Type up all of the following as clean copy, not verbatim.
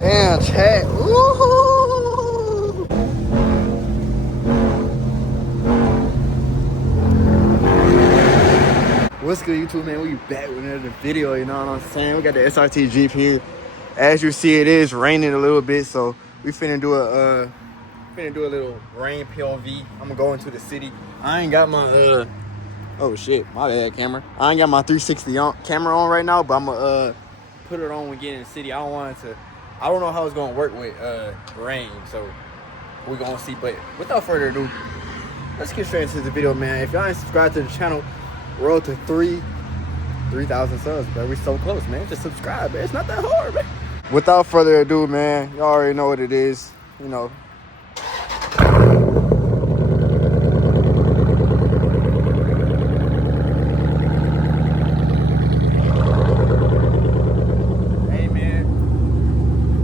Damn, chat. Ooh. What's good, YouTube, man? We back with another video, you know what I'm saying? We got the SRT Jeep here. As you see, it is raining a little bit, so we finna do a little rain POV. I'm gonna go into the city. I ain't got my oh shit, my bad, camera. I ain't got my 360 camera on right now, but I'm gonna put it on when we get in the city. I don't know how it's gonna work with rain, so we're gonna see. But without further ado, let's get straight into the video, man. If y'all ain't subscribed to the channel, roll to 3,000 subs, bro. We so close, man. Just subscribe, man. It's not that hard, man. Without further ado, man, y'all already know what it is, you know. Hey, man,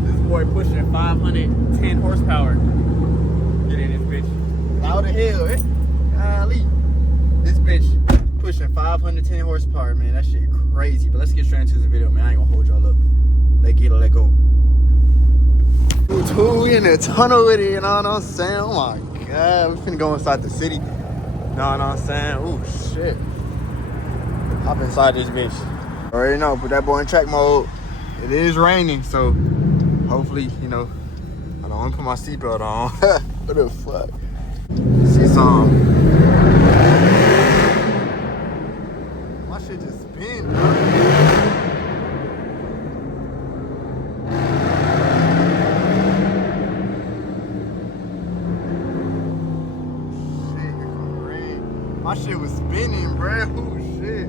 this boy pushing 510 horsepower. Get in this bitch. Loud as hell, eh? Golly. This bitch pushing 510 horsepower, man. That shit crazy. But let's get straight into the video, man. I ain't gonna hold y'all up. Let go. We in the tunnel with it, you know what I'm saying? Oh my god, we finna go inside the city. You know what I'm saying? Oh shit. Hop inside this bitch. Already know, put that boy in track mode. It is raining, so hopefully, you know, I don't want to put my seatbelt on. What the fuck? See some. My shit just spin, bro. My shit was spinning, bro. Oh, shit.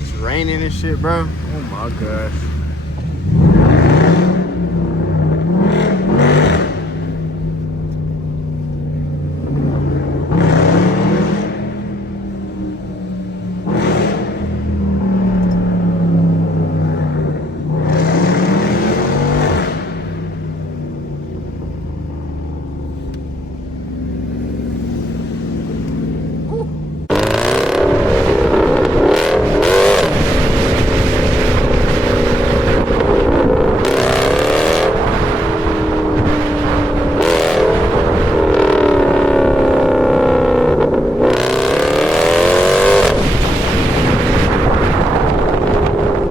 It's raining and shit, bro. Oh, my gosh.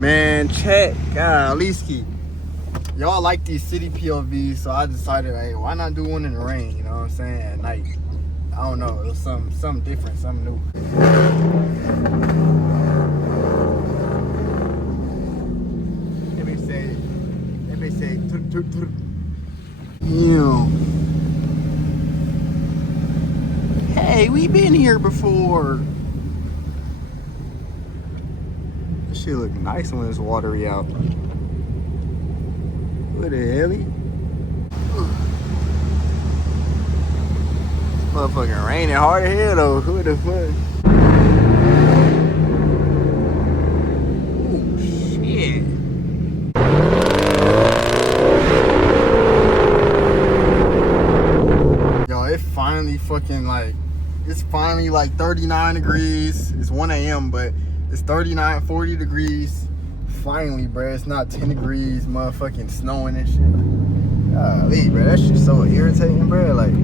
Man, chat, golly, y'all like these city POVs, so I decided, hey, why not do one in the rain? You know what I'm saying? At night. I don't know. It was something different, something new. Let me say, hey, we been here before. This shit look nice when it's watery out. What the hell? Motherfucking raining hard as hell though. What the fuck? Oh shit. Yo, it finally fucking it's finally like 39 degrees. It's 1 a.m. but it's 39, 40 degrees. Finally, bro. It's not 10 degrees, motherfucking snowing and shit. Golly, bro. That shit's so irritating, bro. Like, oh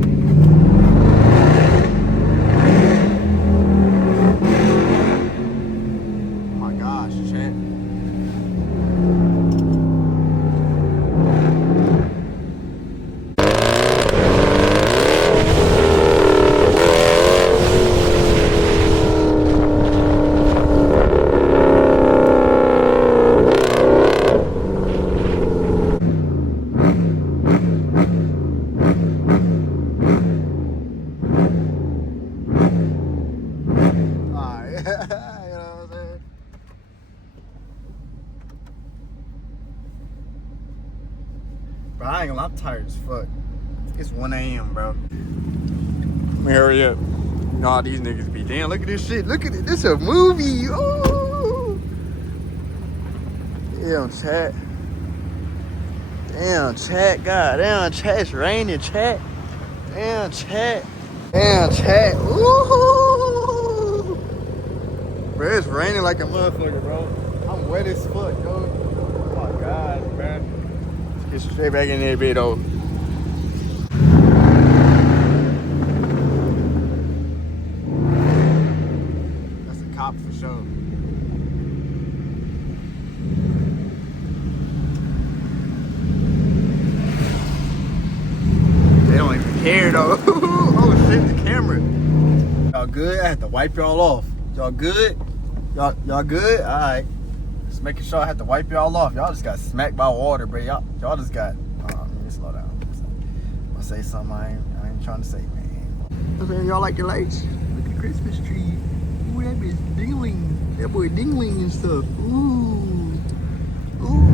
my gosh, chat. Bro, I ain't gonna lie, I'm tired as fuck. It's 1 a.m., bro. Let me hurry up. You know how these niggas be. Damn, look at this shit. Look at it. This a movie. Oh. Damn, chat. Damn, chat. God damn, chat. It's raining, chat. Damn, chat. Damn, chat. Ooh. Bro, it's raining like a motherfucker, bro. I'm wet as fuck, yo. Oh my God, man. Let's get straight back in there, bit though. That's a cop for sure. They don't even care though. Oh shit, the camera. Y'all good? I had to wipe y'all off. Y'all good? Y'all good? All right. Just making sure I had to wipe y'all off. Y'all just got smacked by water, bro. Y'all just got. Let me slow down. I'm gonna say something I ain't trying to say, man. Okay, y'all like your lights? Look at the Christmas tree. Ooh, that bitch dingling. That boy dingling and stuff. Ooh. Ooh.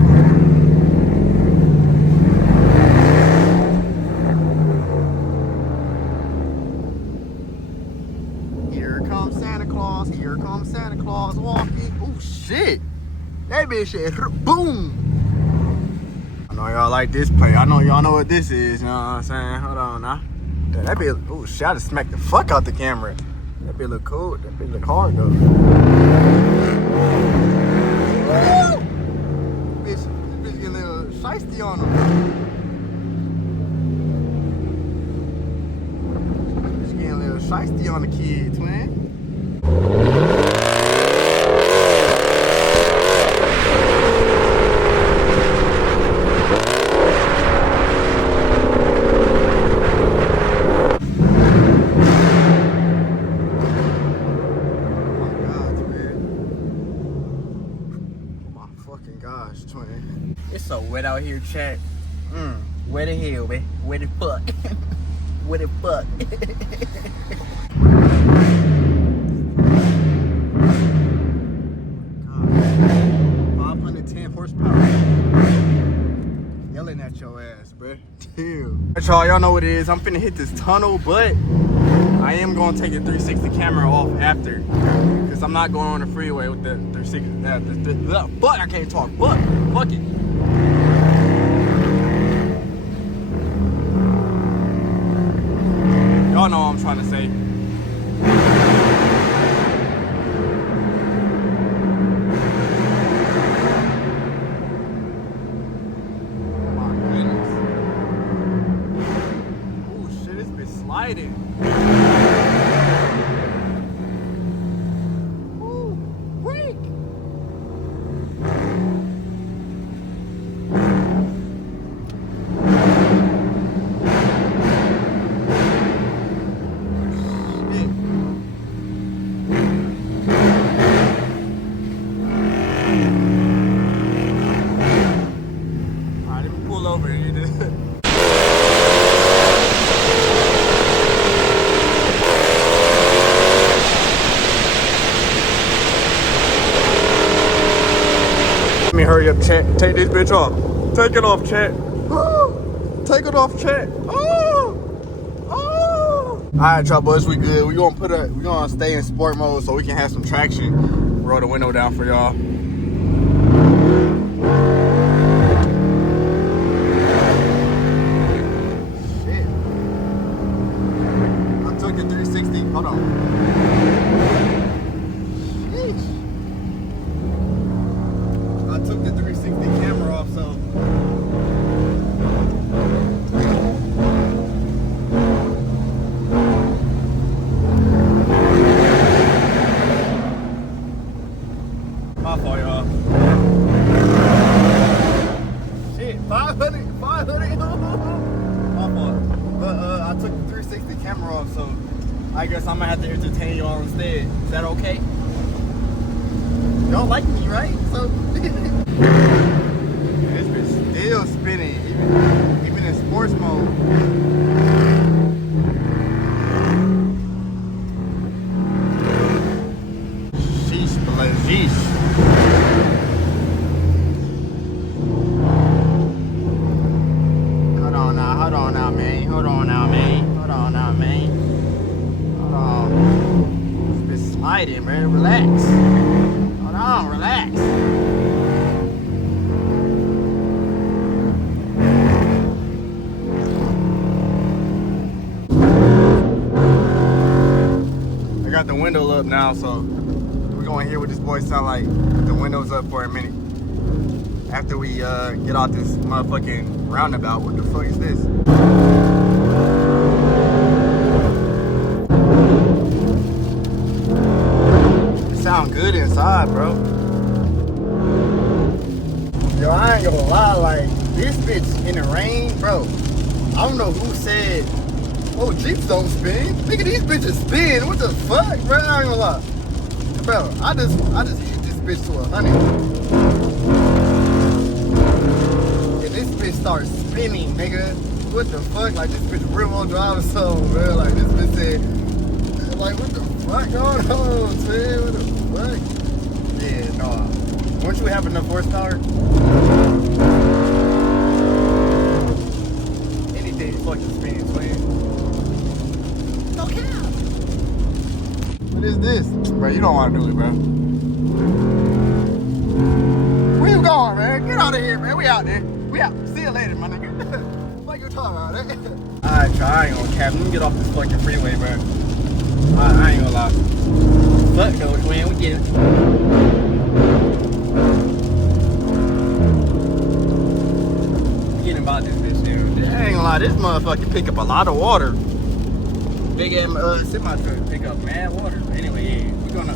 Here comes Santa Claus. Here comes Santa Claus walking. Oh shit. That bitch said boom. I know y'all like this play. I know y'all know what this is, you know what I'm saying? Hold on now. Damn, that bitch, oh shit, I just smacked the fuck out the camera. That bitch look cool. That bitch look hard though. This bitch getting a little shiesty on him. This bitch getting a little shiesty on the kids, man. Gosh, twin. It's so wet out here, chat. Wet the hell, man. Wet the fuck. Wet the fuck. 510 horsepower. Yelling at your ass, bruh. Damn. Y'all know what it is. I'm finna hit this tunnel, but I am gonna take the 360 camera off after. Cause I'm not going on the freeway with the 360. Fuck, I can't talk. Fuck it. Y'all know what I'm trying to say. My goodness. Oh shit, it's been sliding. Let me hurry up, chat. Take this bitch off. Take it off, chat. Take it off, chat. Alright, y'all boys, we good. We gonna stay in sport mode so we can have some traction. Roll the window down for y'all. Shit. I took the 360. Hold on. I took the 360 camera off, so my fault, y'all. Shit, 500. My fault. But I took the 360 camera off, so I guess I'm gonna have to entertain y'all instead. Is that okay? Y'all like me, right? So this bitch still spinning, even in sports mode. Sheesh, sheesh. Hold on now, man. Hold on now, man. Hold on. This bitch sliding, man. Relax. Hold on, relax. got the window up now, so we're gonna hear what this boy sound like with the windows up for a minute. After we get out this motherfucking roundabout. What the fuck is this? It sound good inside, bro. Yo, I ain't gonna lie, like, this bitch in the rain, bro. I don't know who said, oh, Jeeps don't spin. Nigga, these bitches spin. What the fuck, bro? I ain't gonna lie. Bro, I just hit this bitch to 100. And this bitch starts spinning, nigga. What the fuck? Like, this bitch real on drive or something, bro. Like, this bitch said, like, what the fuck going on, man? What the fuck? Yeah, nah. Once you have enough horsepower, anything fucking spins, man. No cap. What is this? Bro, you don't want to do it, bro. Where you going, man? Get out of here, man. We out there. We out. See you later, my nigga. What you talking about, eh? Alright, try. I ain't gonna cap. Let me get off this fucking freeway, bro. I ain't gonna lie. Fuck no, man. We get it. About this bitch, dude. I ain't gonna lie, this motherfucker pick up a lot of water. Big ass semi truck pick up mad water. But anyway, yeah, we're gonna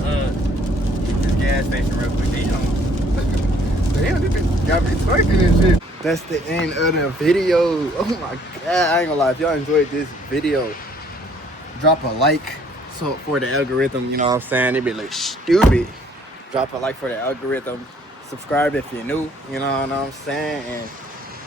hit this gas station real quick. Damn, this bitch got me twerking and shit. That's the end of the video. Oh my god, I ain't gonna lie. If y'all enjoyed this video, drop a like for the algorithm. You know what I'm saying? It be like stupid. Drop a like for the algorithm. Subscribe if you're new. You know what I'm saying? And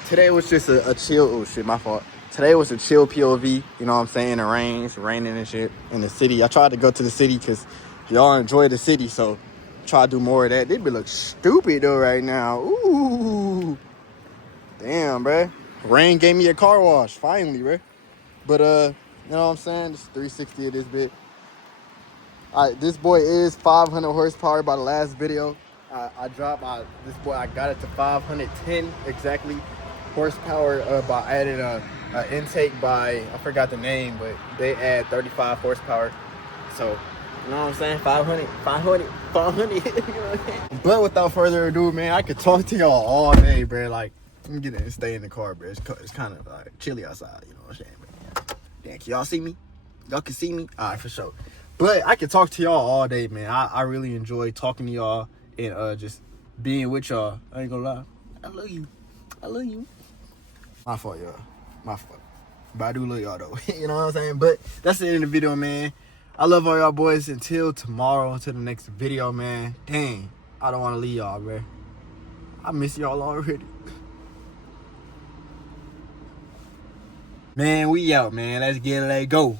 today was just a chill, oh shit, my fault. Today was a chill POV, you know what I'm saying? The rain, it's raining and shit in the city. I tried to go to the city because y'all enjoy the city, so try to do more of that. They be look stupid though right now. Ooh. Damn, bruh. Rain gave me a car wash, finally, bruh. But, you know what I'm saying? It's 360 of this bit. This boy is 500 horsepower by the last video. I got it to 510 exactly. Horsepower by adding a intake by, I forgot the name, but they add 35 horsepower. So, you know what I'm saying? 500. You know what I'm saying? But without further ado, man, I could talk to y'all all day, bro. Like, let me get in and stay in the car, bro. It's kind of like chilly outside, you know what I'm saying? But, yeah, can y'all see me? Y'all can see me? All right, for sure. But I could talk to y'all all day, man. I really enjoy talking to y'all and just being with y'all. I ain't gonna lie. I love you. I love you. My fault, y'all. My fault. But I do love y'all, though. You know what I'm saying? But that's the end of the video, man. I love all y'all boys. Until tomorrow, until the next video, man. Dang. I don't want to leave y'all, bro. I miss y'all already. Man, we out, man. Let's get it. Let go.